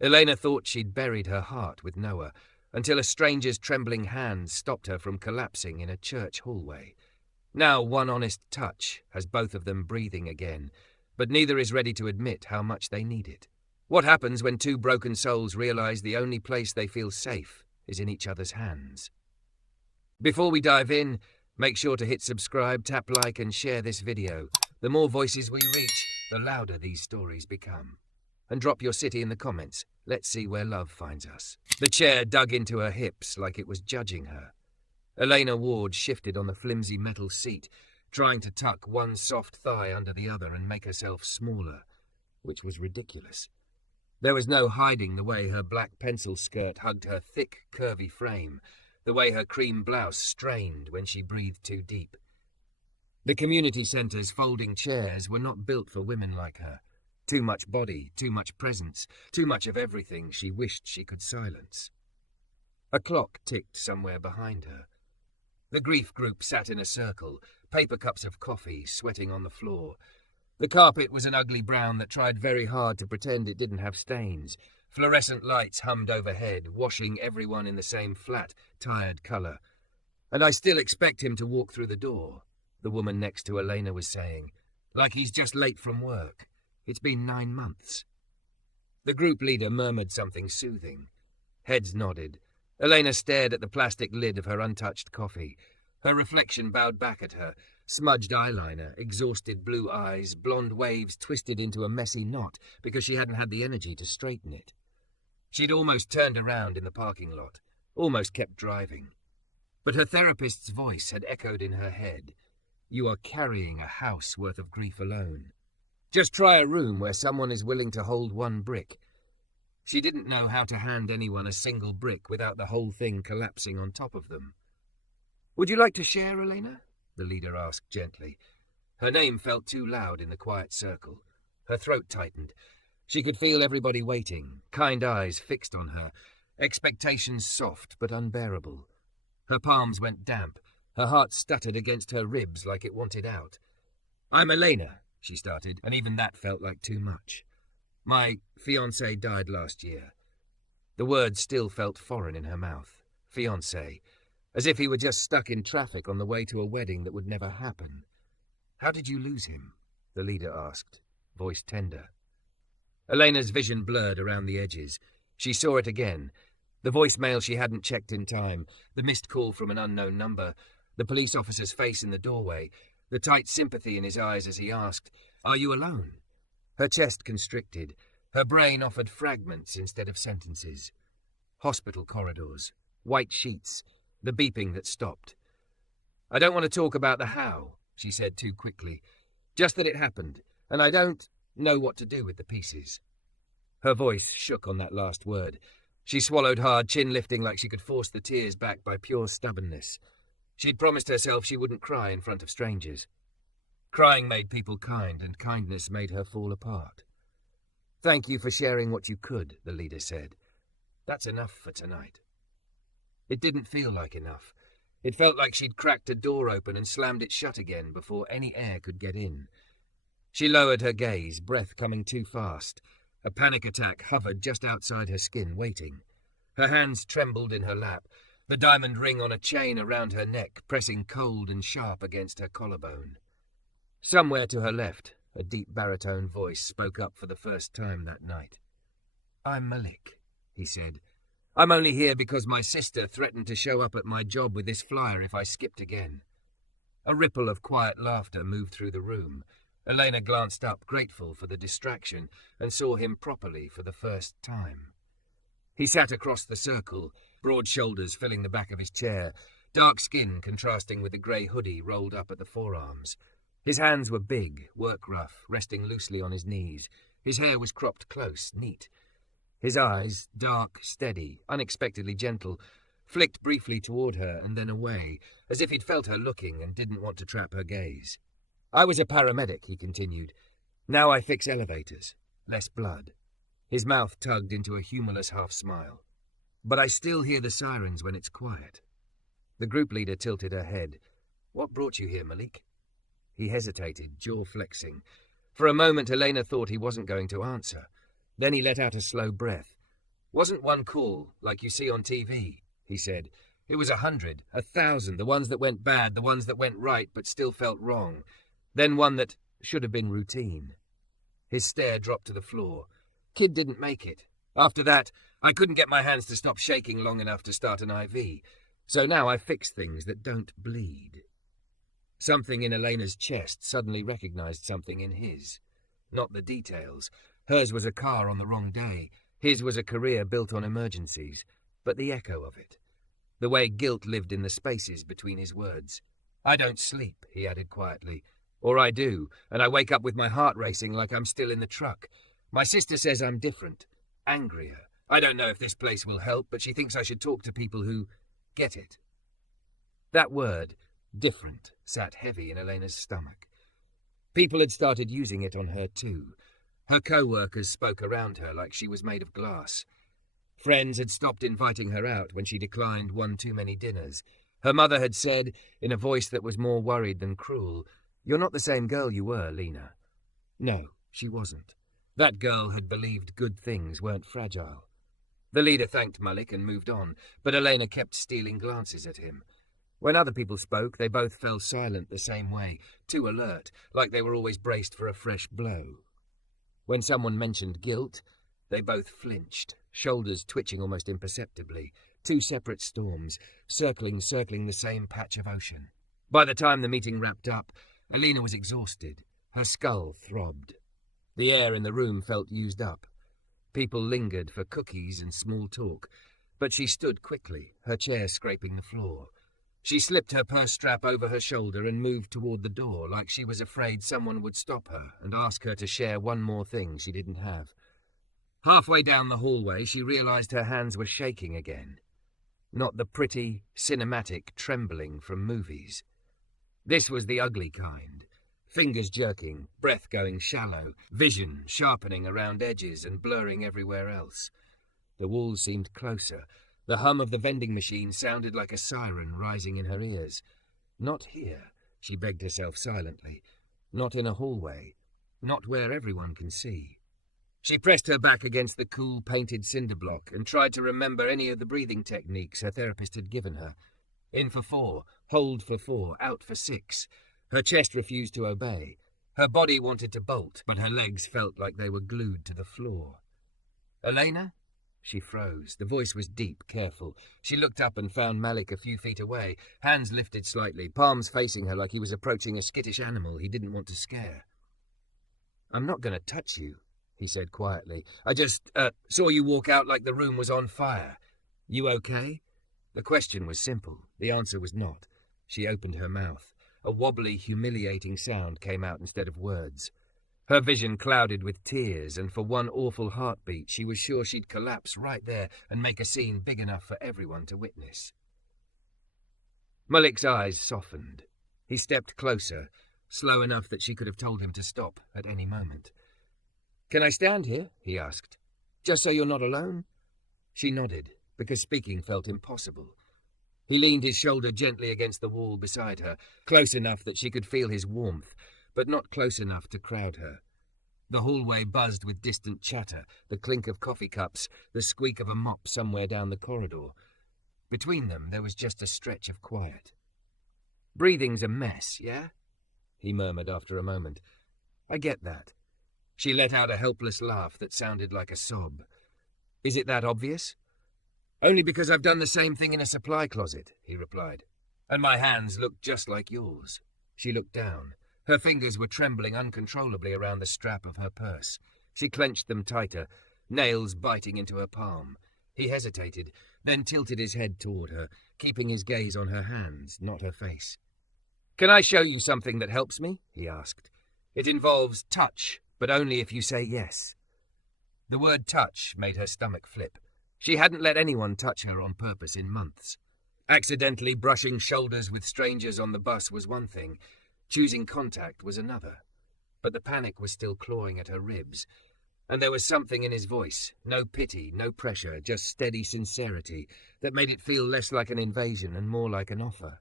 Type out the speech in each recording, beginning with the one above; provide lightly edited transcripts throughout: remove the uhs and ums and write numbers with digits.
Elena thought she'd buried her heart with Noah, until a stranger's trembling hand stopped her from collapsing in a church hallway. Now one honest touch has both of them breathing again, but neither is ready to admit how much they need it. What happens when two broken souls realize the only place they feel safe is in each other's hands? Before we dive in, make sure to hit subscribe, tap like and share this video. The more voices we reach, the louder these stories become. And drop your city in the comments. Let's see where love finds us. The chair dug into her hips like it was judging her. Elena Ward shifted on the flimsy metal seat, trying to tuck one soft thigh under the other and make herself smaller, which was ridiculous. There was no hiding the way her black pencil skirt hugged her thick, curvy frame, the way her cream blouse strained when she breathed too deep. The community centre's folding chairs were not built for women like her. Too much body, too much presence, too much of everything she wished she could silence. A clock ticked somewhere behind her. The grief group sat in a circle, paper cups of coffee sweating on the floor. The carpet was an ugly brown that tried very hard to pretend it didn't have stains. Fluorescent lights hummed overhead, washing everyone in the same flat, tired colour. "And I still expect him to walk through the door," the woman next to Elena was saying, "like he's just late from work. It's been 9 months. The group leader murmured something soothing. Heads nodded. Elena stared at the plastic lid of her untouched coffee. Her reflection bowed back at her, smudged eyeliner, exhausted blue eyes, blonde waves twisted into a messy knot because she hadn't had the energy to straighten it. She'd almost turned around in the parking lot, almost kept driving. But her therapist's voice had echoed in her head. "You are carrying a house worth of grief alone. Just try a room where someone is willing to hold one brick." She didn't know how to hand anyone a single brick without the whole thing collapsing on top of them. "Would you like to share, Elena?" the leader asked gently. Her name felt too loud in the quiet circle. Her throat tightened. She could feel everybody waiting, kind eyes fixed on her, expectations soft but unbearable. Her palms went damp. Her heart stuttered against her ribs like it wanted out. "I'm Elena," she started, and even that felt like too much. "My fiancé died last year." The word still felt foreign in her mouth. Fiancé. As if he were just stuck in traffic on the way to a wedding that would never happen. "How did you lose him?" the leader asked, voice tender. Elena's vision blurred around the edges. She saw it again. The voicemail she hadn't checked in time, the missed call from an unknown number, the police officer's face in the doorway, the tight sympathy in his eyes as he asked, "Are you alone?" Her chest constricted. Her brain offered fragments instead of sentences. Hospital corridors, white sheets, the beeping that stopped. "I don't want to talk about the how," she said too quickly. "Just that it happened, and I don't know what to do with the pieces." Her voice shook on that last word. She swallowed hard, chin lifting like she could force the tears back by pure stubbornness. She'd promised herself she wouldn't cry in front of strangers. Crying made people kind, and kindness made her fall apart. "Thank you for sharing what you could," the leader said. "That's enough for tonight." It didn't feel like enough. It felt like she'd cracked a door open and slammed it shut again before any air could get in. She lowered her gaze, breath coming too fast. A panic attack hovered just outside her skin, waiting. Her hands trembled in her lap, the diamond ring on a chain around her neck pressing cold and sharp against her collarbone. Somewhere to her left, a deep baritone voice spoke up for the first time that night. "I'm Malik," he said. "I'm only here because my sister threatened to show up at my job with this flyer if I skipped again." A ripple of quiet laughter moved through the room. Elena glanced up, grateful for the distraction, and saw him properly for the first time. He sat across the circle, broad shoulders filling the back of his chair, dark skin contrasting with the grey hoodie rolled up at the forearms. His hands were big, work rough, resting loosely on his knees. His hair was cropped close, neat. His eyes, dark, steady, unexpectedly gentle, flicked briefly toward her and then away, as if he'd felt her looking and didn't want to trap her gaze. "I was a paramedic," he continued. "Now I fix elevators. Less blood." His mouth tugged into a humorless half-smile. "But I still hear the sirens when it's quiet." The group leader tilted her head. "What brought you here, Malik?" He hesitated, jaw flexing. For a moment Elena thought he wasn't going to answer. Then he let out a slow breath. Wasn't one call, like you see on TV, he said. It was 100, 1,000, the ones that went bad, the ones that went right but still felt wrong. Then one that should have been routine. His stare dropped to the floor. Kid didn't make it. After that, I couldn't get my hands to stop shaking long enough to start an IV. So now I fix things that don't bleed. Something in Elena's chest suddenly recognized something in his. Not the details. Hers was a car on the wrong day. His was a career built on emergencies. But the echo of it. The way guilt lived in the spaces between his words. I don't sleep, he added quietly. Or I do, and I wake up with my heart racing like I'm still in the truck. My sister says I'm different. Angrier. I don't know if this place will help, but she thinks I should talk to people who get it. That word, different, sat heavy in Elena's stomach. People had started using it on her too. Her co-workers spoke around her like she was made of glass. Friends had stopped inviting her out when she declined one too many dinners. Her mother had said, in a voice that was more worried than cruel, "You're not the same girl you were, Lena." No, she wasn't. That girl had believed good things weren't fragile. The leader thanked Malik and moved on, but Elena kept stealing glances at him. When other people spoke, they both fell silent the same way, too alert, like they were always braced for a fresh blow. When someone mentioned guilt, they both flinched, shoulders twitching almost imperceptibly, two separate storms, circling the same patch of ocean. By the time the meeting wrapped up, Elena was exhausted. Her skull throbbed. The air in the room felt used up. People lingered for cookies and small talk, but she stood quickly, her chair scraping the floor. She slipped her purse strap over her shoulder and moved toward the door like she was afraid someone would stop her and ask her to share one more thing she didn't have. Halfway down the hallway, she realized her hands were shaking again. Not the pretty, cinematic trembling from movies. This was the ugly kind. Fingers jerking, breath going shallow, vision sharpening around edges and blurring everywhere else. The walls seemed closer. The hum of the vending machine sounded like a siren rising in her ears. Not here, she begged herself silently. Not in a hallway. Not where everyone can see. She pressed her back against the cool, painted cinder block and tried to remember any of the breathing techniques her therapist had given her. In for 4, hold for 4, out for 6. Her chest refused to obey. Her body wanted to bolt, but her legs felt like they were glued to the floor. Elena? She froze. The voice was deep, careful. She looked up and found Malik a few feet away, hands lifted slightly, palms facing her like he was approaching a skittish animal he didn't want to scare. "I'm not going to touch you," he said quietly. "I just, saw you walk out like the room was on fire. You okay?" The question was simple. The answer was not. She opened her mouth. A wobbly, humiliating sound came out instead of words. Her vision clouded with tears, and for one awful heartbeat she was sure she'd collapse right there and make a scene big enough for everyone to witness. Malik's eyes softened. He stepped closer, slow enough that she could have told him to stop at any moment. "Can I stand here?" he asked. "Just so you're not alone?" She nodded, because speaking felt impossible. He leaned his shoulder gently against the wall beside her, close enough that she could feel his warmth, but not close enough to crowd her. The hallway buzzed with distant chatter, the clink of coffee cups, the squeak of a mop somewhere down the corridor. Between them there was just a stretch of quiet. "Breathing's a mess, yeah?" he murmured after a moment. "I get that." She let out a helpless laugh that sounded like a sob. "Is it that obvious?" "Only because I've done the same thing in a supply closet," he replied. "And my hands look just like yours." She looked down. Her fingers were trembling uncontrollably around the strap of her purse. She clenched them tighter, nails biting into her palm. He hesitated, then tilted his head toward her, keeping his gaze on her hands, not her face. "Can I show you something that helps me?" he asked. "It involves touch, but only if you say yes." The word touch made her stomach flip. She hadn't let anyone touch her on purpose in months. Accidentally brushing shoulders with strangers on the bus was one thing. Choosing contact was another. But the panic was still clawing at her ribs. And there was something in his voice, no pity, no pressure, just steady sincerity, that made it feel less like an invasion and more like an offer.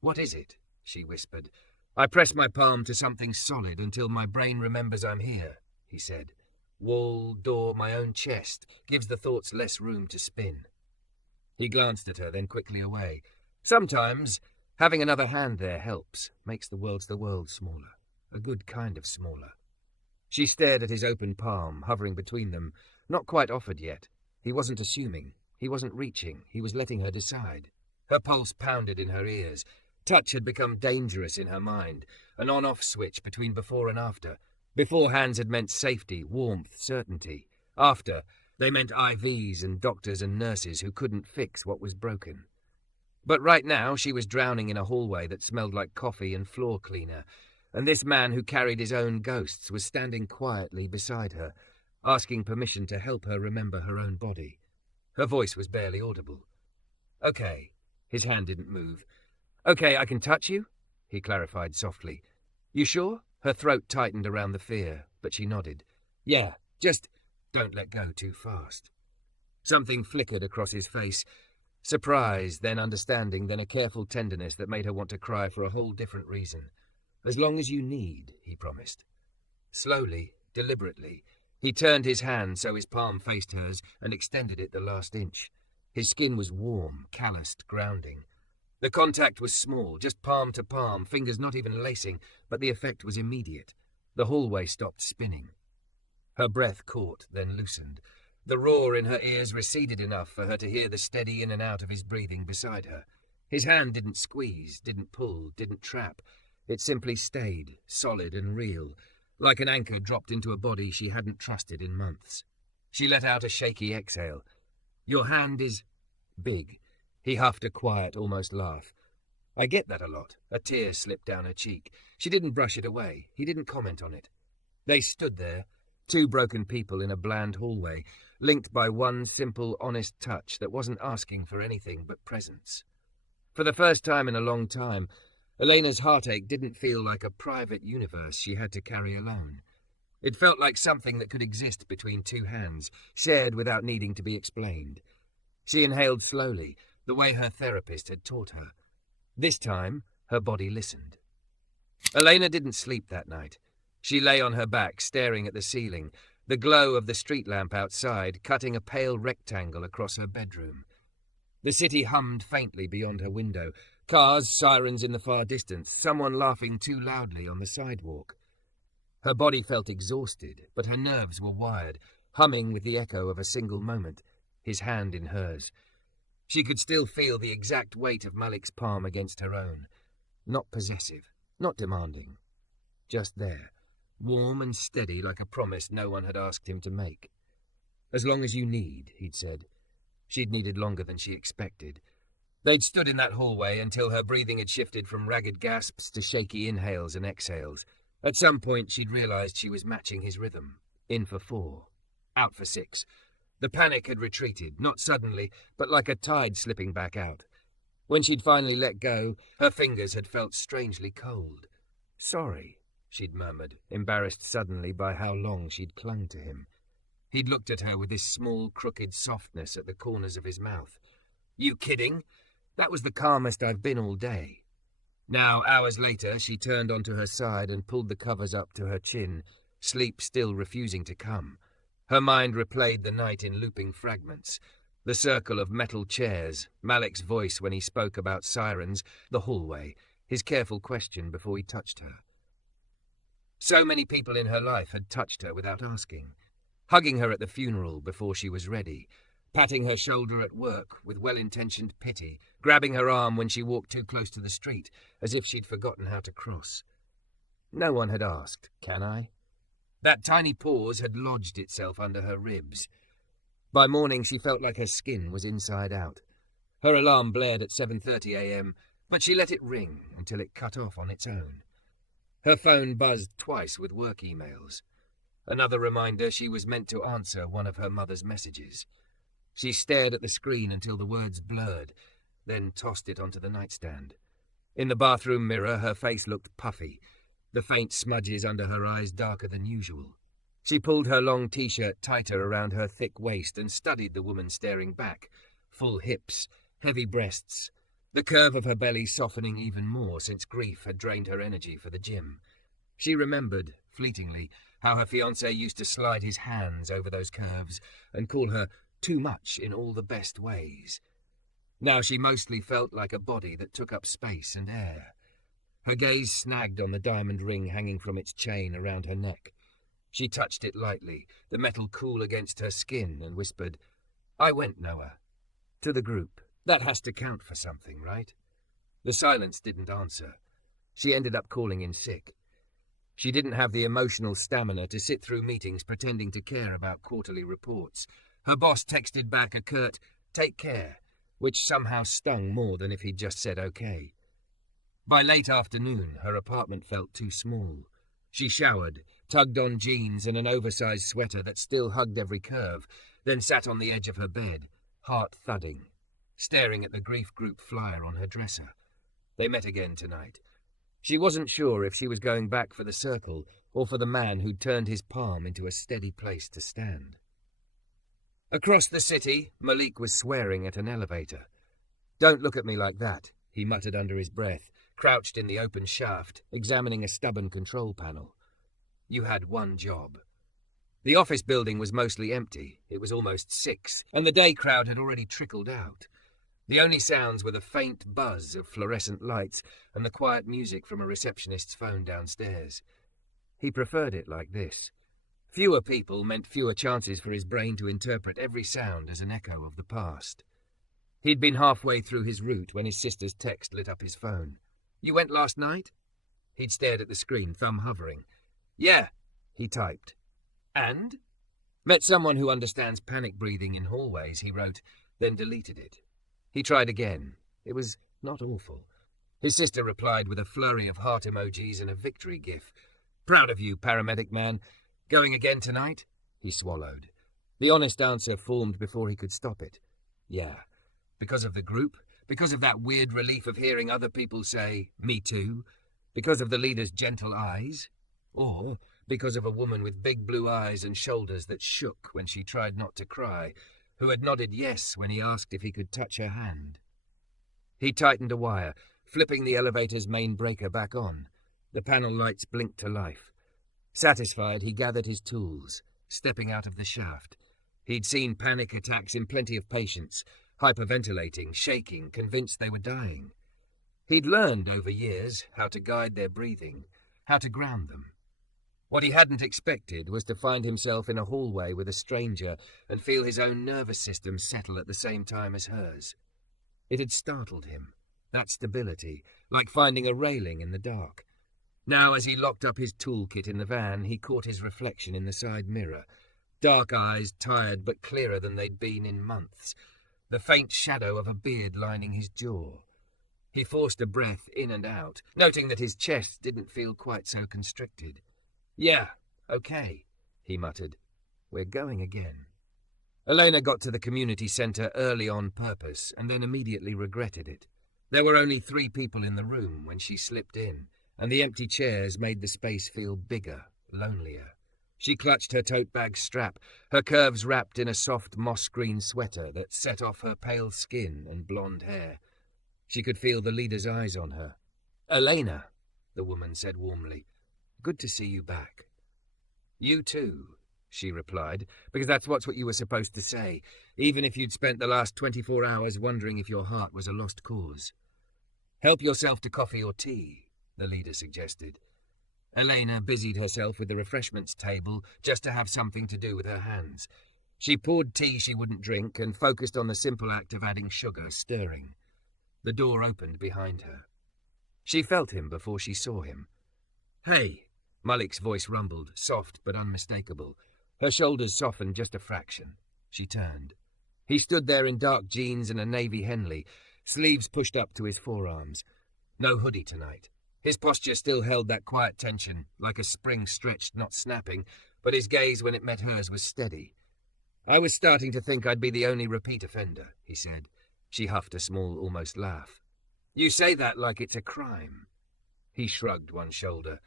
"What is it?" she whispered. "I press my palm to something solid until my brain remembers I'm here," he said. Wall, door, my own chest, gives the thoughts less room to spin. He glanced at her, then quickly away. Sometimes having another hand there helps, makes the world smaller, a good kind of smaller. She stared at his open palm, hovering between them, not quite offered yet. He wasn't assuming, he wasn't reaching, he was letting her decide. Her pulse pounded in her ears. Touch had become dangerous in her mind, an on-off switch between before and after. Before, hands had meant safety, warmth, certainty. After, they meant IVs and doctors and nurses who couldn't fix what was broken. But right now she was drowning in a hallway that smelled like coffee and floor cleaner, and this man who carried his own ghosts was standing quietly beside her, asking permission to help her remember her own body. Her voice was barely audible. "Okay." His hand didn't move. "Okay, I can touch you?" he clarified softly. "You sure?" Her throat tightened around the fear, but she nodded. "Yeah, just don't let go too fast." Something flickered across his face. Surprise, then understanding, then a careful tenderness that made her want to cry for a whole different reason. "As long as you need," he promised. Slowly, deliberately, he turned his hand so his palm faced hers and extended it the last inch. His skin was warm, calloused, grounding. The contact was small, just palm to palm, fingers not even lacing, but the effect was immediate. The hallway stopped spinning. Her breath caught, then loosened. The roar in her ears receded enough for her to hear the steady in and out of his breathing beside her. His hand didn't squeeze, didn't pull, didn't trap. It simply stayed, solid and real, like an anchor dropped into a body she hadn't trusted in months. She let out a shaky exhale. "Your hand is big." He huffed a quiet, almost laugh. "I get that a lot." A tear slipped down her cheek. She didn't brush it away. He didn't comment on it. They stood there, two broken people in a bland hallway, linked by one simple, honest touch that wasn't asking for anything but presence. For the first time in a long time, Elena's heartache didn't feel like a private universe she had to carry alone. It felt like something that could exist between two hands, shared without needing to be explained. She inhaled slowly, the way her therapist had taught her. This time, her body listened. Elena didn't sleep that night. She lay on her back, staring at the ceiling, the glow of the street lamp outside cutting a pale rectangle across her bedroom. The city hummed faintly beyond her window. Cars, sirens in the far distance, someone laughing too loudly on the sidewalk. Her body felt exhausted, but her nerves were wired, humming with the echo of a single moment, his hand in hers. She could still feel the exact weight of Malik's palm against her own. Not possessive, not demanding. Just there, warm and steady like a promise no one had asked him to make. "As long as you need," he'd said. She'd needed longer than she expected. They'd stood in that hallway until her breathing had shifted from ragged gasps to shaky inhales and exhales. At some point she'd realized she was matching his rhythm. In for 4. Out for 6. The panic had retreated, not suddenly, but like a tide slipping back out. When she'd finally let go, her fingers had felt strangely cold. "Sorry," she'd murmured, embarrassed suddenly by how long she'd clung to him. He'd looked at her with this small, crooked softness at the corners of his mouth. "You kidding? That was the calmest I've been all day." Now, hours later, she turned onto her side and pulled the covers up to her chin, sleep still refusing to come. Her mind replayed the night in looping fragments. The circle of metal chairs, Malik's voice when he spoke about sirens, the hallway, his careful question before he touched her. So many people in her life had touched her without asking. Hugging her at the funeral before she was ready, patting her shoulder at work with well-intentioned pity, grabbing her arm when she walked too close to the street, as if she'd forgotten how to cross. No one had asked, "Can I?" That tiny pause had lodged itself under her ribs. By morning she felt like her skin was inside out. Her alarm blared at 7:30 a.m., but she let it ring until it cut off on its own. Her phone buzzed twice with work emails. Another reminder she was meant to answer one of her mother's messages. She stared at the screen until the words blurred, then tossed it onto the nightstand. In the bathroom mirror, her face looked puffy, the faint smudges under her eyes darker than usual. She pulled her long t-shirt tighter around her thick waist and studied the woman staring back. Full hips, heavy breasts, the curve of her belly softening even more since grief had drained her energy for the gym. She remembered, fleetingly, how her fiancé used to slide his hands over those curves and call her too much in all the best ways. Now she mostly felt like a body that took up space and air. Her gaze snagged on the diamond ring hanging from its chain around her neck. She touched it lightly, the metal cool against her skin, and whispered, "I went, Noah." To the group. That has to count for something, right? The silence didn't answer. She ended up calling in sick. She didn't have the emotional stamina to sit through meetings pretending to care about quarterly reports. Her boss texted back a curt, "Take care," which somehow stung more than if he'd just said okay. By late afternoon, her apartment felt too small. She showered, tugged on jeans and an oversized sweater that still hugged every curve, then sat on the edge of her bed, heart thudding, staring at the grief group flyer on her dresser. They met again tonight. She wasn't sure if she was going back for the circle or for the man who'd turned his palm into a steady place to stand. Across the city, Malik was swearing at an elevator. "Don't look at me like that," he muttered under his breath, crouched in the open shaft, examining a stubborn control panel. You had one job. The office building was mostly empty. It was almost 6, and the day crowd had already trickled out. The only sounds were the faint buzz of fluorescent lights and the quiet music from a receptionist's phone downstairs. He preferred it like this. Fewer people meant fewer chances for his brain to interpret every sound as an echo of the past. He'd been halfway through his route when his sister's text lit up his phone. "You went last night?" He'd stared at the screen, thumb hovering. "Yeah," he typed. "And?" "Met someone who understands panic breathing in hallways," he wrote, then deleted it. He tried again. It was not awful. His sister replied with a flurry of heart emojis and a victory gif. "Proud of you, paramedic man. Going again tonight?" He swallowed. The honest answer formed before he could stop it. "Yeah." Because of the group? Because of that weird relief of hearing other people say, "Me too"? Because of the leader's gentle eyes? Or because of a woman with big blue eyes and shoulders that shook when she tried not to cry, who had nodded yes when he asked if he could touch her hand? He tightened a wire, flipping the elevator's main breaker back on. The panel lights blinked to life. Satisfied, he gathered his tools, stepping out of the shaft. He'd seen panic attacks in plenty of patients, hyperventilating, shaking, convinced they were dying. He'd learned over years how to guide their breathing, how to ground them. What he hadn't expected was to find himself in a hallway with a stranger and feel his own nervous system settle at the same time as hers. It had startled him, that stability, like finding a railing in the dark. Now, as he locked up his toolkit in the van, he caught his reflection in the side mirror. Dark eyes, tired but clearer than they'd been in months. The faint shadow of a beard lining his jaw. He forced a breath in and out, noting that his chest didn't feel quite so constricted. "Yeah, okay," he muttered. "We're going again." Elena got to the community centre early on purpose and then immediately regretted it. There were only 3 people in the room when she slipped in, and the empty chairs made the space feel bigger, lonelier. She clutched her tote bag strap, her curves wrapped in a soft moss-green sweater that set off her pale skin and blonde hair. She could feel the leader's eyes on her. "Elena," the woman said warmly. "Good to see you back." "You too," she replied, because that's what you were supposed to say, even if you'd spent the last 24 hours wondering if your heart was a lost cause. "Help yourself to coffee or tea," the leader suggested. Elena busied herself with the refreshments table just to have something to do with her hands. She poured tea she wouldn't drink and focused on the simple act of adding sugar, stirring. The door opened behind her. She felt him before she saw him. "Hey," Malik's voice rumbled, soft but unmistakable. Her shoulders softened just a fraction. She turned. He stood there in dark jeans and a navy Henley, sleeves pushed up to his forearms. No hoodie tonight. His posture still held that quiet tension, like a spring stretched, not snapping, but his gaze when it met hers was steady. "I was starting to think I'd be the only repeat offender," he said. She huffed a small, almost laugh. "You say that like it's a crime." He shrugged one shoulder.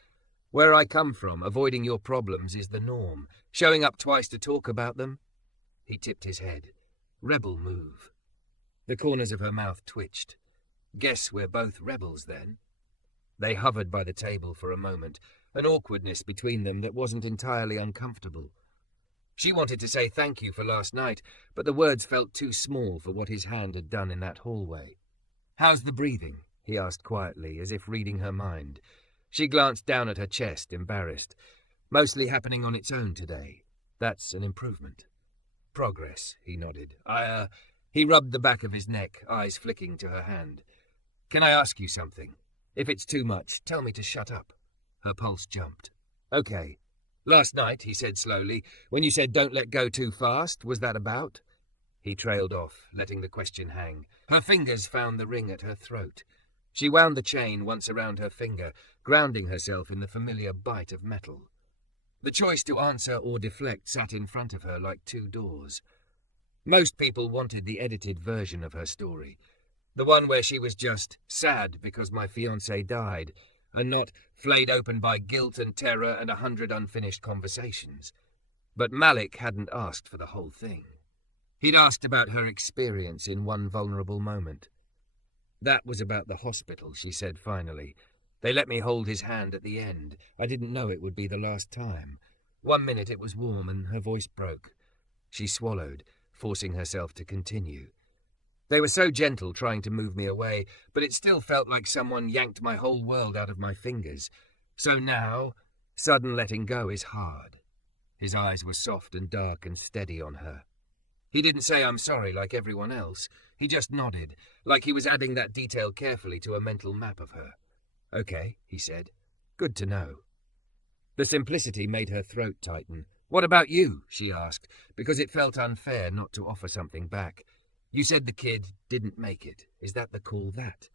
"Where I come from, avoiding your problems is the norm. Showing up twice to talk about them?" He tipped his head. "Rebel move." The corners of her mouth twitched. "Guess we're both rebels, then." They hovered by the table for a moment, an awkwardness between them that wasn't entirely uncomfortable. She wanted to say thank you for last night, but the words felt too small for what his hand had done in that hallway. "How's the breathing?" he asked quietly, as if reading her mind. She glanced down at her chest, embarrassed. "Mostly happening on its own today. That's an improvement." "Progress," he nodded. He rubbed the back of his neck, eyes flicking to her hand. "Can I ask you something? If it's too much, tell me to shut up." Her pulse jumped. "Okay. Last night," he said slowly, "when you said don't let go too fast, was that about?" He trailed off, letting the question hang. Her fingers found the ring at her throat. She wound the chain once around her finger, grounding herself in the familiar bite of metal. The choice to answer or deflect sat in front of her like two doors. Most people wanted the edited version of her story, the one where she was just sad because my fiancé died, and not flayed open by guilt and terror and 100 unfinished conversations. But Malik hadn't asked for the whole thing. He'd asked about her experience in one vulnerable moment. "That was about the hospital," she said finally. "They let me hold his hand at the end. I didn't know it would be the last time. 1 minute it was warm and her voice broke." She swallowed, forcing herself to continue. "They were so gentle trying to move me away, but it still felt like someone yanked my whole world out of my fingers. So now, sudden letting go is hard." His eyes were soft and dark and steady on her. He didn't say "I'm sorry" like everyone else. He just nodded, like he was adding that detail carefully to a mental map of her. "Okay," he said. "Good to know." The simplicity made her throat tighten. "What about you?" she asked, because it felt unfair not to offer something back. "You said the kid didn't make it. Is that the call that?"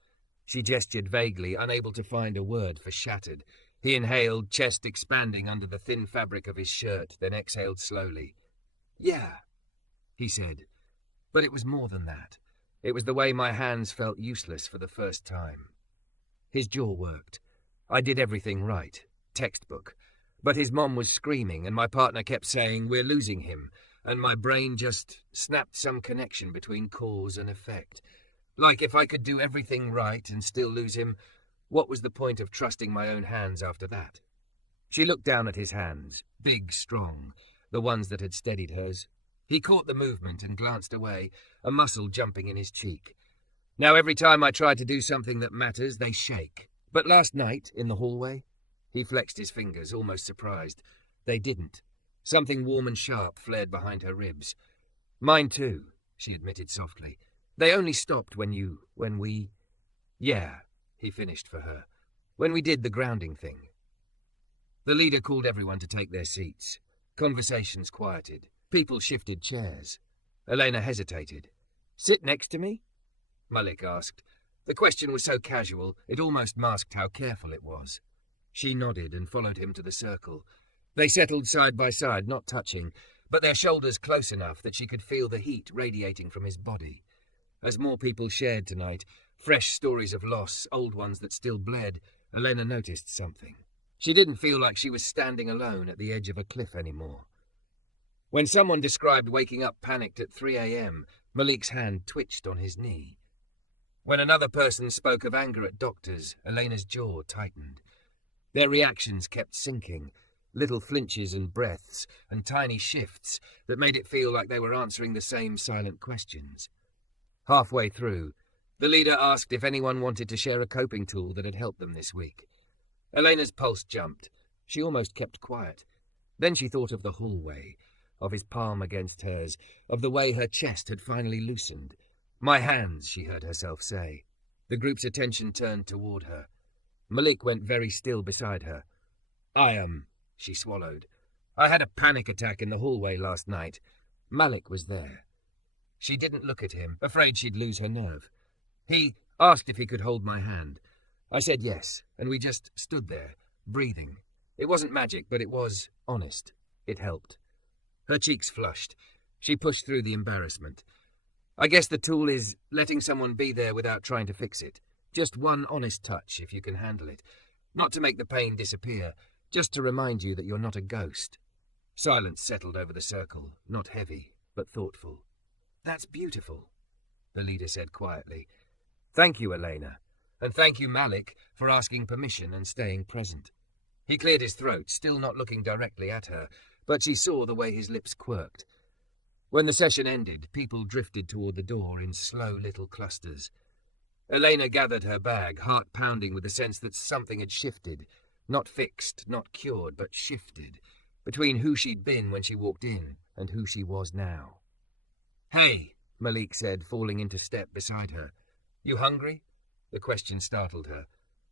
She gestured vaguely, unable to find a word for shattered. He inhaled, chest expanding under the thin fabric of his shirt, then exhaled slowly. "Yeah," he said. But it was more than that. It was the way my hands felt useless for the first time. His jaw worked. I did everything right. Textbook. But his mom was screaming, and my partner kept saying, "We're losing him," and my brain just snapped some connection between cause and effect. Like, if I could do everything right and still lose him, what was the point of trusting my own hands after that? She looked down at his hands, big, strong, the ones that had steadied hers. He caught the movement and glanced away, a muscle jumping in his cheek. "Now every time I try to do something that matters, they shake. But last night, in the hallway," he flexed his fingers, almost surprised. "They didn't." Something warm and sharp flared behind her ribs. "Mine too," she admitted softly. "They only stopped when we... Yeah," he finished for her. "When we did the grounding thing." The leader called everyone to take their seats. Conversations quieted. People shifted chairs. Elena hesitated. "Sit next to me?" Malik asked. The question was so casual, it almost masked how careful it was. She nodded and followed him to the circle. They settled side by side, not touching, but their shoulders close enough that she could feel the heat radiating from his body. As more people shared tonight, fresh stories of loss, old ones that still bled, Elena noticed something. She didn't feel like she was standing alone at the edge of a cliff anymore. When someone described waking up panicked at 3 a.m., Malik's hand twitched on his knee. When another person spoke of anger at doctors, Elena's jaw tightened. Their reactions kept sinking, little flinches and breaths, and tiny shifts that made it feel like they were answering the same silent questions. Halfway through, the leader asked if anyone wanted to share a coping tool that had helped them this week. Elena's pulse jumped. She almost kept quiet. Then she thought of the hallway, of his palm against hers, of the way her chest had finally loosened. "My hands," she heard herself say. The group's attention turned toward her. Malik went very still beside her. She swallowed. "I had a panic attack in the hallway last night. Malik was there." She didn't look at him, afraid she'd lose her nerve. "He asked if he could hold my hand. I said yes, and we just stood there, breathing. It wasn't magic, but it was honest. It helped." Her cheeks flushed. She pushed through the embarrassment. "I guess the tool is letting someone be there without trying to fix it. Just one honest touch, if you can handle it. Not to make the pain disappear, just to remind you that you're not a ghost." Silence settled over the circle, not heavy, but thoughtful. "That's beautiful," the leader said quietly. "Thank you, Elena. And thank you, Malik, for asking permission and staying present." He cleared his throat, still not looking directly at her, but she saw the way his lips quirked. When the session ended, people drifted toward the door in slow little clusters. Elena gathered her bag, heart pounding with the sense that something had shifted. Not fixed, not cured, but shifted, between who she'd been when she walked in and who she was now. "Hey," Malik said, falling into step beside her. "You hungry?" The question startled her.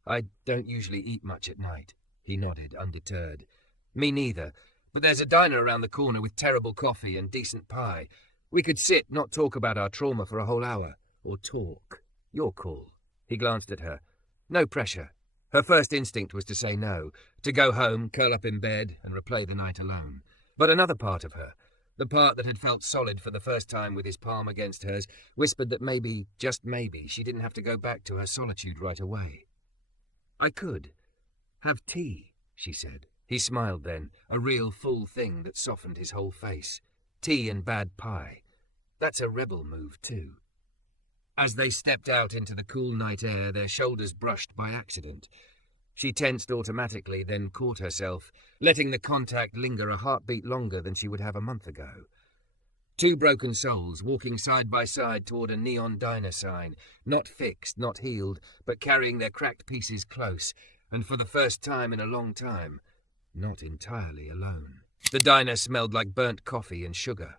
"I don't usually eat much at night." He nodded, undeterred. "Me neither, but there's a diner around the corner with terrible coffee and decent pie. We could sit, not talk about our trauma for a whole hour. Or talk. Your call." He glanced at her. No pressure. Her first instinct was to say no, to go home, curl up in bed, and replay the night alone. But another part of her, the part that had felt solid for the first time with his palm against hers, whispered that maybe, just maybe, she didn't have to go back to her solitude right away. "I could. Have tea," she said. He smiled then, a real full thing that softened his whole face. Tea and bad pie. That's a rebel move, too. As they stepped out into the cool night air, their shoulders brushed by accident. She tensed automatically, then caught herself, letting the contact linger a heartbeat longer than she would have a month ago. Two broken souls walking side by side toward a neon diner sign, not fixed, not healed, but carrying their cracked pieces close, and for the first time in a long time, not entirely alone. The diner smelled like burnt coffee and sugar.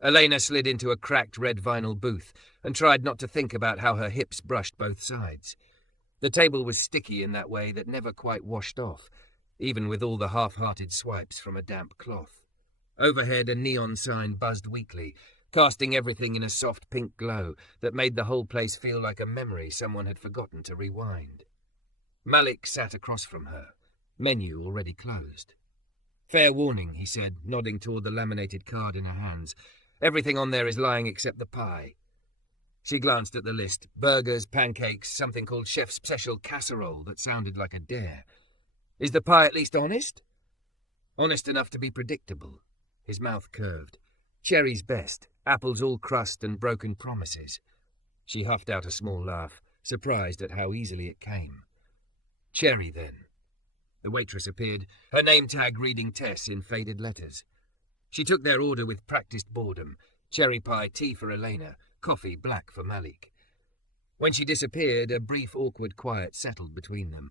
Elena slid into a cracked red vinyl booth and tried not to think about how her hips brushed both sides. The table was sticky in that way that never quite washed off, even with all the half-hearted swipes from a damp cloth. Overhead, a neon sign buzzed weakly, casting everything in a soft pink glow that made the whole place feel like a memory someone had forgotten to rewind. Malik sat across from her, menu already closed. "Fair warning," he said, nodding toward the laminated card in her hands. "Everything on there is lying except the pie." She glanced at the list. Burgers, pancakes, something called Chef's Special Casserole that sounded like a dare. "Is the pie at least honest?" "Honest enough to be predictable." His mouth curved. "Cherry's best. Apples all crust and broken promises." She huffed out a small laugh, surprised at how easily it came. "Cherry, then." The waitress appeared, her name tag reading Tess in faded letters. She took their order with practiced boredom. Cherry pie tea for Elena, coffee black for Malik. When she disappeared, a brief awkward quiet settled between them.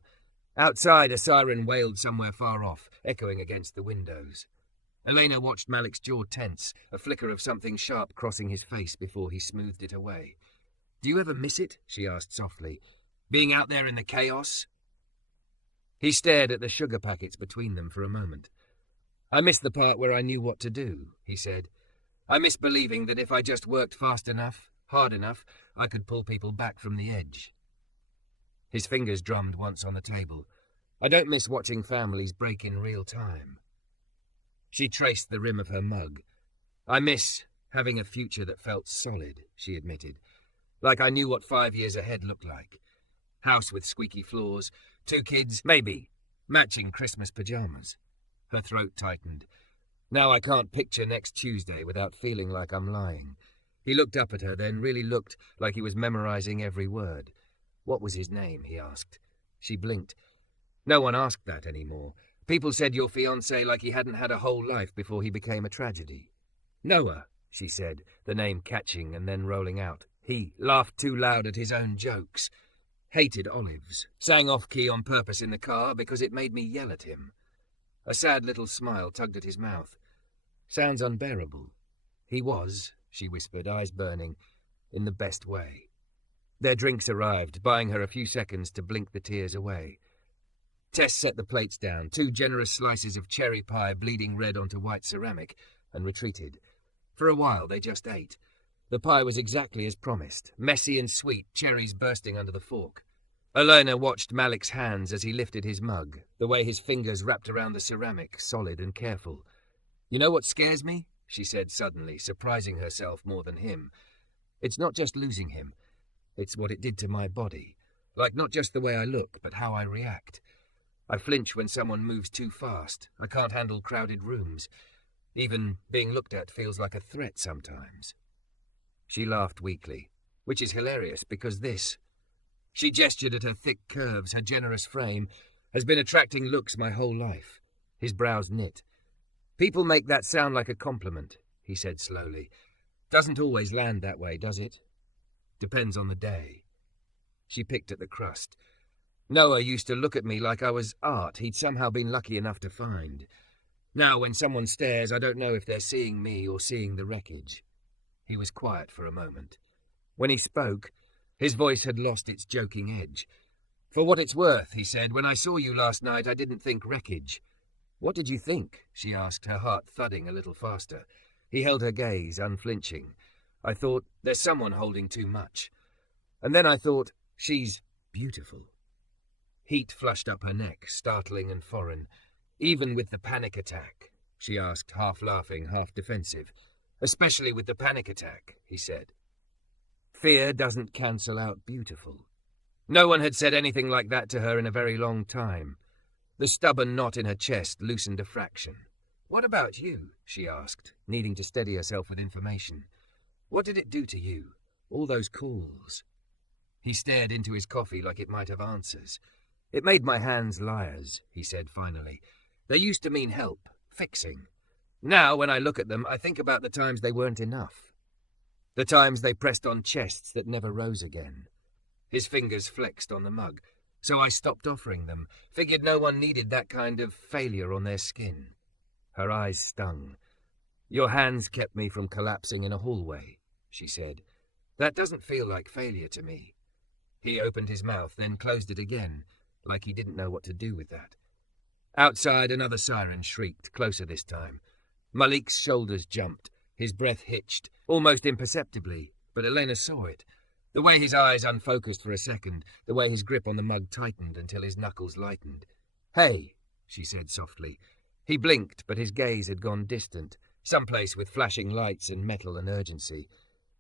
Outside, a siren wailed somewhere far off, echoing against the windows. Elena watched Malik's jaw tense, a flicker of something sharp crossing his face before he smoothed it away. "Do you ever miss it?" she asked softly. "Being out there in the chaos?" He stared at the sugar packets between them for a moment. "I miss the part where I knew what to do," he said. "I miss believing that if I just worked fast enough, hard enough, I could pull people back from the edge." His fingers drummed once on the table. "I don't miss watching families break in real time." She traced the rim of her mug. "I miss having a future that felt solid," she admitted. "Like I knew what 5 years ahead looked like. House with squeaky floors, 2 kids, maybe, matching Christmas pajamas." Her throat tightened. "Now I can't picture next Tuesday without feeling like I'm lying." He looked up at her, then really looked like he was memorizing every word. "What was his name?" he asked. She blinked. No one asked that anymore. People said your fiancé like he hadn't had a whole life before he became a tragedy. "Noah," she said, the name catching and then rolling out. He laughed too loud at his own jokes. "Hated olives. Sang off-key on purpose in the car because it made me yell at him." A sad little smile tugged at his mouth. "Sounds unbearable." "He was," she whispered, eyes burning, "in the best way." Their drinks arrived, buying her a few seconds to blink the tears away. Tess set the plates down, 2 generous slices of cherry pie bleeding red onto white ceramic, and retreated. For a while they just ate. The pie was exactly as promised, messy and sweet, cherries bursting under the fork. Elena watched Malik's hands as he lifted his mug, the way his fingers wrapped around the ceramic, solid and careful. "You know what scares me?" she said suddenly, surprising herself more than him. "It's not just losing him. It's what it did to my body. Like not just the way I look, but how I react. I flinch when someone moves too fast. I can't handle crowded rooms. Even being looked at feels like a threat sometimes." She laughed weakly, which is hilarious because this... She gestured at her thick curves, her generous frame, Has been attracting looks my whole life. His brows knit. People make that sound like a compliment, he said slowly. Doesn't always land that way, does it? Depends on the day. She picked at the crust. Noah used to look at me like I was art he'd somehow been lucky enough to find. Now, when someone stares, I don't know if they're seeing me or seeing the wreckage. He was quiet for a moment. When he spoke, his voice had lost its joking edge. For what it's worth, he said, when I saw you last night, I didn't think wreckage. What did you think? She asked, her heart thudding a little faster. He held her gaze, unflinching. I thought, there's someone holding too much. And then I thought, she's beautiful. Heat flushed up her neck, startling and foreign. Even with the panic attack, she asked, half laughing, half defensive. Especially with the panic attack, he said. Fear doesn't cancel out beautiful. No one had said anything like that to her in a very long time. The stubborn knot in her chest loosened a fraction. What about you? She asked, needing to steady herself with information. What did it do to you? All those calls. He stared into his coffee like it might have answers. It made my hands liars, he said finally. They used to mean help, fixing. Now, when I look at them, I think about the times they weren't enough. The times they pressed on chests that never rose again. His fingers flexed on the mug, so I stopped offering them, figured no one needed that kind of failure on their skin. Her eyes stung. Your hands kept me from collapsing in a hallway, she said. That doesn't feel like failure to me. He opened his mouth, then closed it again, like he didn't know what to do with that. Outside, another siren shrieked, closer this time. Malik's shoulders jumped, his breath hitched, almost imperceptibly, but Elena saw it. The way his eyes unfocused for a second, the way his grip on the mug tightened until his knuckles lightened. Hey, she said softly. He blinked, but his gaze had gone distant, someplace with flashing lights and metal and urgency.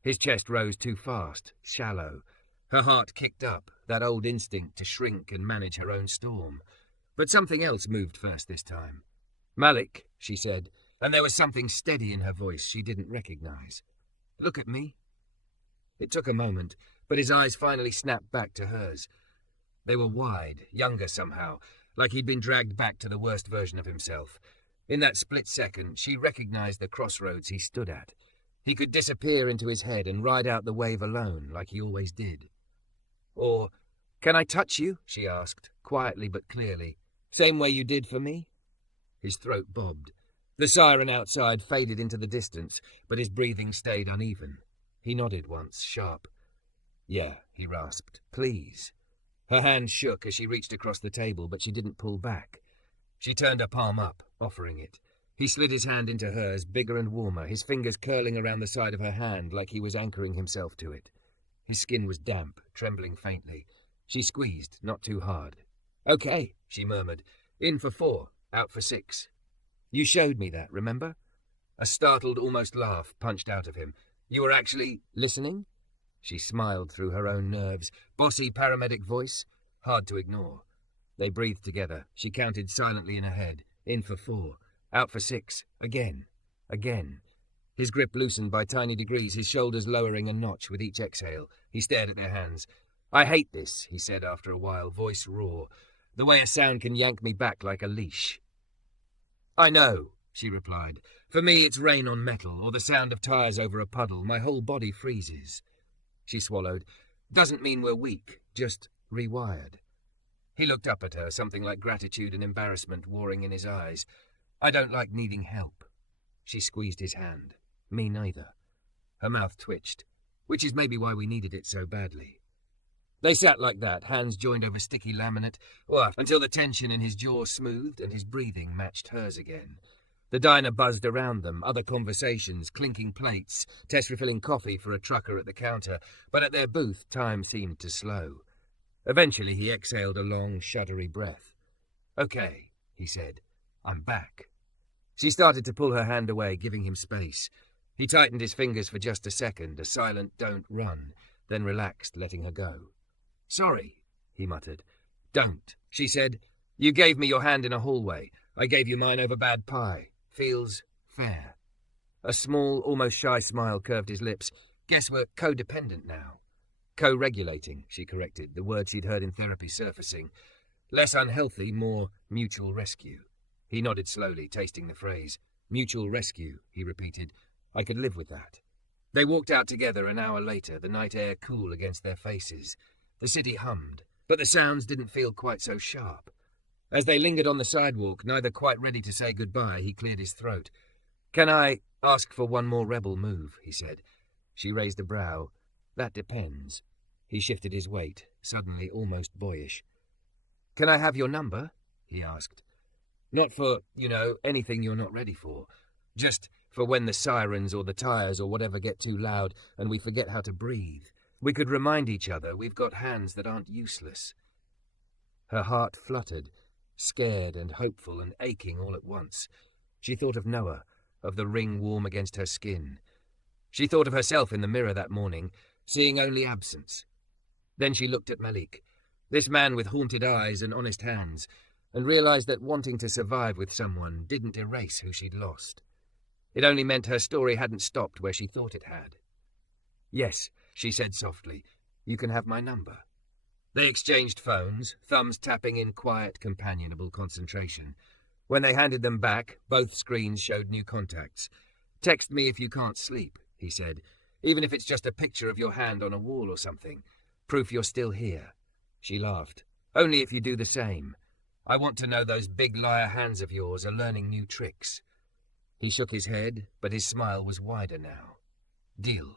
His chest rose too fast, shallow. Her heart kicked up, that old instinct to shrink and manage her own storm. But something else moved first this time. Malik, she said, and there was something steady in her voice she didn't recognize. Look at me. It took a moment, but his eyes finally snapped back to hers. They were wide, younger somehow, like he'd been dragged back to the worst version of himself. In that split second, she recognized the crossroads he stood at. He could disappear into his head and ride out the wave alone, like he always did. Or, can I touch you? She asked, quietly but clearly. Same way you did for me? His throat bobbed. The siren outside faded into the distance, but his breathing stayed uneven. He nodded once, sharp. Yeah, he rasped. Please. Her hand shook as she reached across the table, but she didn't pull back. She turned her palm up, offering it. He slid his hand into hers, bigger and warmer, his fingers curling around the side of her hand like he was anchoring himself to it. His skin was damp, trembling faintly. She squeezed, not too hard. Okay, she murmured. In for 4, out for 6. You showed me that, remember? A startled, almost laugh punched out of him. You were actually listening? She smiled through her own nerves. Bossy paramedic voice? Hard to ignore. They breathed together. She counted silently in her head. In for 4. Out for 6. Again. Again. His grip loosened by tiny degrees, his shoulders lowering a notch with each exhale. He stared at their hands. I hate this, he said after a while, voice raw. The way a sound can yank me back like a leash. I know, she replied. For me, it's rain on metal, or the sound of tires over a puddle. My whole body freezes. She swallowed. Doesn't mean we're weak, just rewired. He looked up at her, something like gratitude and embarrassment warring in his eyes. I don't like needing help. She squeezed his hand. Me neither. Her mouth twitched, which is maybe why we needed it so badly. They sat like that, hands joined over sticky laminate, until the tension in his jaw smoothed and his breathing matched hers again. The diner buzzed around them, other conversations, clinking plates, Tess refilling coffee for a trucker at the counter, but at their booth time seemed to slow. Eventually he exhaled a long, shuddery breath. Okay, he said. I'm back. She started to pull her hand away, giving him space. He tightened his fingers for just a second, a silent don't run, then relaxed, letting her go. Sorry, he muttered. Don't, she said. You gave me your hand in a hallway. I gave you mine over bad pie. Feels fair. A small, almost shy smile curved his lips. Guess we're codependent now. Co-regulating, she corrected, the word she'd heard in therapy surfacing. Less unhealthy, more mutual rescue. He nodded slowly, tasting the phrase. Mutual rescue, he repeated. I could live with that. They walked out together an hour later, the night air cool against their faces. The city hummed, but the sounds didn't feel quite so sharp. As they lingered on the sidewalk, neither quite ready to say goodbye, he cleared his throat. Can I ask for one more rebel move, he said. She raised a brow. That depends. He shifted his weight, suddenly almost boyish. Can I have your number? He asked. Not for, anything you're not ready for. Just for when the sirens or the tires or whatever get too loud and we forget how to breathe. We could remind each other we've got hands that aren't useless. Her heart fluttered, scared and hopeful and aching all at once. She thought of Noah, of the ring warm against her skin. She thought of herself in the mirror that morning, seeing only absence. Then she looked at Malik, this man with haunted eyes and honest hands, and realized that wanting to survive with someone didn't erase who she'd lost. It only meant her story hadn't stopped where she thought it had. Yes, she said softly, you can have my number. They exchanged phones, thumbs tapping in quiet, companionable concentration. When they handed them back, both screens showed new contacts. Text me if you can't sleep, he said, even if it's just a picture of your hand on a wall or something. Proof you're still here. She laughed. Only if you do the same. I want to know those big liar hands of yours are learning new tricks. He shook his head, but his smile was wider now. Deal.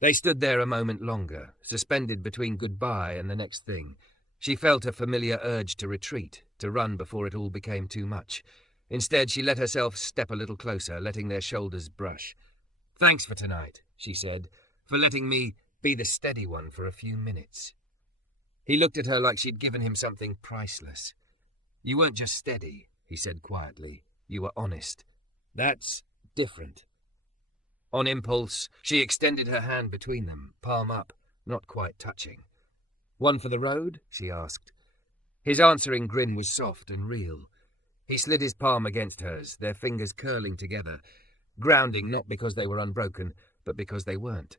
They stood there a moment longer, suspended between goodbye and the next thing. She felt a familiar urge to retreat, to run before it all became too much. Instead, she let herself step a little closer, letting their shoulders brush. Thanks for tonight, she said, for letting me be the steady one for a few minutes. He looked at her like she'd given him something priceless. You weren't just steady, he said quietly. You were honest. That's different. On impulse, she extended her hand between them, palm up, not quite touching. One for the road? She asked. His answering grin was soft and real. He slid his palm against hers, their fingers curling together, grounding not because they were unbroken, but because they weren't.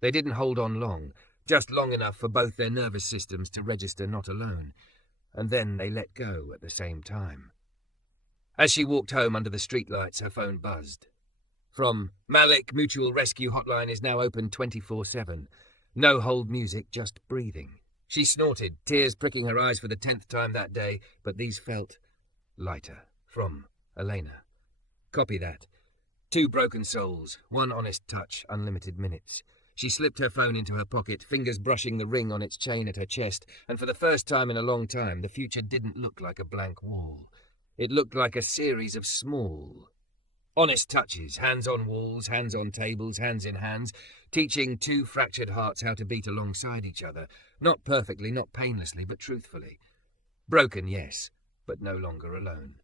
They didn't hold on long, just long enough for both their nervous systems to register not alone, and then they let go at the same time. As she walked home under the streetlights, her phone buzzed. From Malik, Mutual Rescue Hotline is now open 24/7. No hold music, just breathing. She snorted, tears pricking her eyes for the 10th time that day, but these felt lighter. From Elena. Copy that. 2 broken souls, 1 honest touch, unlimited minutes. She slipped her phone into her pocket, fingers brushing the ring on its chain at her chest, and for the first time in a long time, the future didn't look like a blank wall. It looked like a series of small, honest touches, hands on walls, hands on tables, hands in hands, teaching 2 fractured hearts how to beat alongside each other, not perfectly, not painlessly, but truthfully. Broken, yes, but no longer alone.